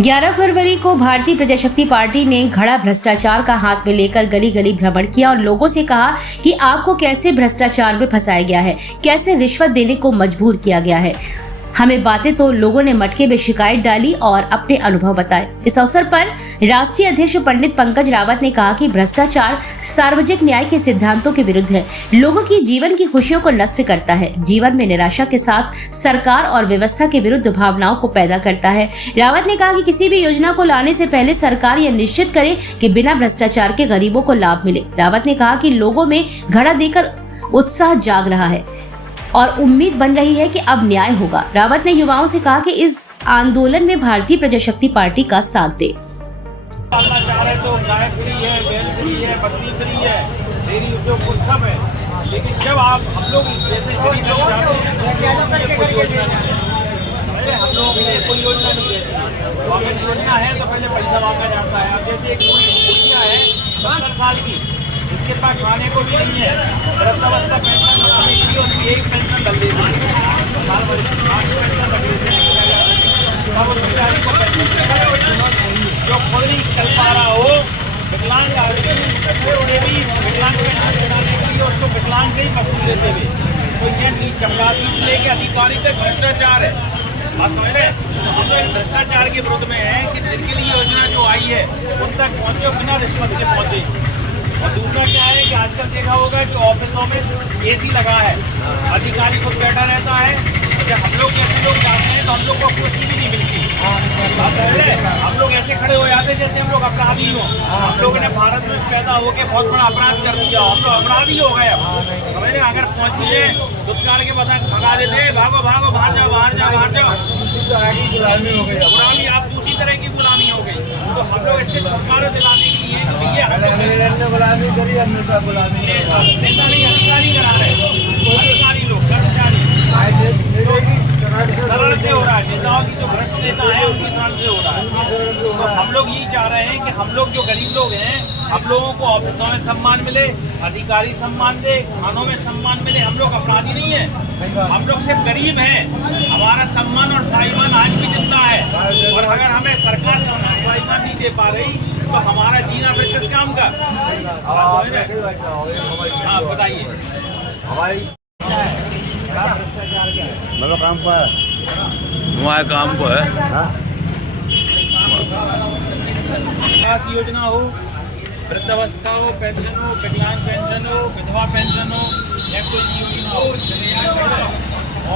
11 फरवरी को भारतीय प्रजाशक्ति पार्टी ने घड़ा भ्रष्टाचार का हाथ में लेकर गली गली भ्रमण किया और लोगों से कहा कि आपको कैसे भ्रष्टाचार में फंसाया गया है, कैसे रिश्वत देने को मजबूर किया गया है। हमें बातें तो लोगों ने मटके में शिकायत डाली और अपने अनुभव बताए। इस अवसर पर राष्ट्रीय अध्यक्ष पंडित पंकज रावत ने कहा कि भ्रष्टाचार सार्वजनिक न्याय के सिद्धांतों के विरुद्ध है, लोगों की जीवन की खुशियों को नष्ट करता है, जीवन में निराशा के साथ सरकार और व्यवस्था के विरुद्ध भावनाओं को पैदा करता है। रावत ने कहा कि किसी भी योजना को लाने से पहले सरकार यह निश्चित करे कि बिना भ्रष्टाचार के गरीबों को लाभ मिले। रावत ने कहा कि लोगों में घड़ा देकर उत्साह जाग रहा है और उम्मीद बन रही है कि अब न्याय होगा। रावत ने युवाओं से कहा कि इस आंदोलन में भारतीय प्रजाशक्ति पार्टी का साथ दे। पालना चाह रहे तो गाय फ्री है, बैल फ्री है, बकरी फ्री है, डेयरी उद्योग सब है, लेकिन जब आप हम लोग जैसे गरीब लोग जाते हैं तो कोई योजना नहीं है, हम लोगों के लिए कोई योजना नहीं है। तो अगर योजना है तो पहले पैसा मांगा जाता है। अब जैसे एक कुड़िया है 70 साल की, इसके पास खाने को भी नहीं है, वृद्धावस्था पेंशन उसकी एक पेंशन डल देती है, साल भर पेंशन डल देती है। जो खुद नहीं चल पा रहा हो, विकलांग आदमी उसे भी विकलांग पेंशन दिलाने के लिए उसको विकलांग से ही वसूल देते हुए कोई नहीं। चपरासी से लेके अधिकारी तक भ्रष्टाचार है। बात समझ रहे हैं? हम लोग भ्रष्टाचार के विरोध में है कि जिनके लिए योजना जो आई है उन तक पहुँचे, बिना रिश्वत के पहुँचे। और दूसरा क्या है कि आजकल देखा होगा कि ऑफिसों में एसी लगा है, अधिकारी खुद बैठा रहता है। जब हम लोग जैसे लोग जाते हैं तो हम लोग को कुर्सी भी नहीं मिलती। हम लोग ऐसे खड़े हो जाते जैसे हम लोग अपराधी हो। हम लोगों ने भारत में पैदा होकर बहुत बड़ा अपराध कर दिया, हम लोग अपराधी हो गए। अब समझ रहे, अगर पहुँच गए दुष्काल के बाद भगा देते, भागो भागो बाहर जाओ बाहर जाओ बाहर जाओ, गुलामी हो गई। गुलामी आप दूसरी तरह की गुलामी हो गई। तो हम लोग अच्छे छुटकारा दिलाने के लिए भैया गुलामी करी, नेता नहीं अधिकारी करा रहे, अधिकारी लोग कर्मचारी सरल से हो रहा है। नेताओं की जो भ्रष्ट नेता है उनकी सरल से हो रहा है। तो हम लोग यही चाह रहे हैं कि हम लोग जो गरीब लोग हैं, हम लोगों को ऑफिसों में सम्मान मिले, अधिकारी सम्मान दे, थानों में सम्मान मिले। हम लोग अपराधी नहीं है, हम लोग सिर्फ गरीब हैं। हमारा सम्मान और स्वाभिमान आज भी जिंदा है, और अगर हमें सरकार स्वाभिमान नहीं दे पा रही तो हमारा जीना फिर किस काम का? हाँ बताइए। मतलब काम पर तुम्हारे काम को है विकास योजना हो, वृद्धावस्था हो, पेंशन हो, विकलांग पेंशन हो, विधवा पेंशन हो, या कोई योजना हो।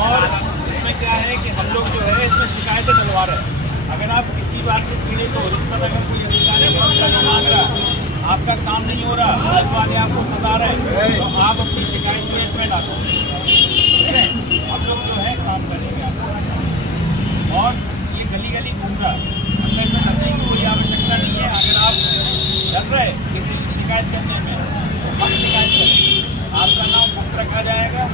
और इसमें क्या है कि हम लोग जो है इसमें शिकायतें डलवा रहे हैं। अगर आप किसी बात से पीड़ित हो, रिश्वत अगर कोई अधिकारी मांग रहा, आपका काम नहीं हो रहा, पुलिस वाले आपको सता रहे, तो आप अपनी शिकायत में इसमें डालो। हम लोग जो है काम करेंगे और ये गली गली घूम रहा, अंदर में डरने की कोई आवश्यकता नहीं है। अगर आप डर रहे किसी की शिकायत करने में तो हम शिकायत करें, आपका नाम गुप्त रखा जाएगा,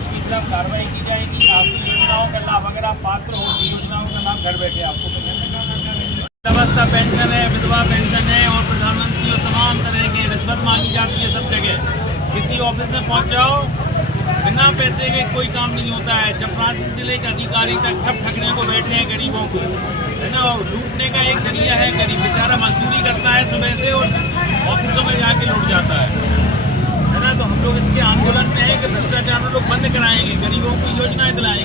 उसकी तरफ कार्रवाई की जाएगी। आपकी योजनाओं का लाभ, अगर आप पात्र हो तो योजनाओं का लाभ घर बैठे आपको वृद्धावस्था पेंशन है, विधवा पेंशन है, और प्रधानमंत्री और तमाम तरह की रिश्वत मांगी जाती है सब जगह। किसी ऑफिस में पहुँच जाओ, बिना पैसे के कोई काम नहीं होता है। चपरासी से लेकर अधिकारी तक सब ठगने को बैठे हैं गरीबों को, है ना। लूटने का एक जरिया है। गरीब बेचारा मजदूरी करता है सुबह से और ऑफिसों में जाके लौट जाता है ना। तो हम लोग इसके आंदोलन में है कि भ्रष्टाचार लोग बंद कराएंगे, गरीबों को योजनाएं दिलाएंगे।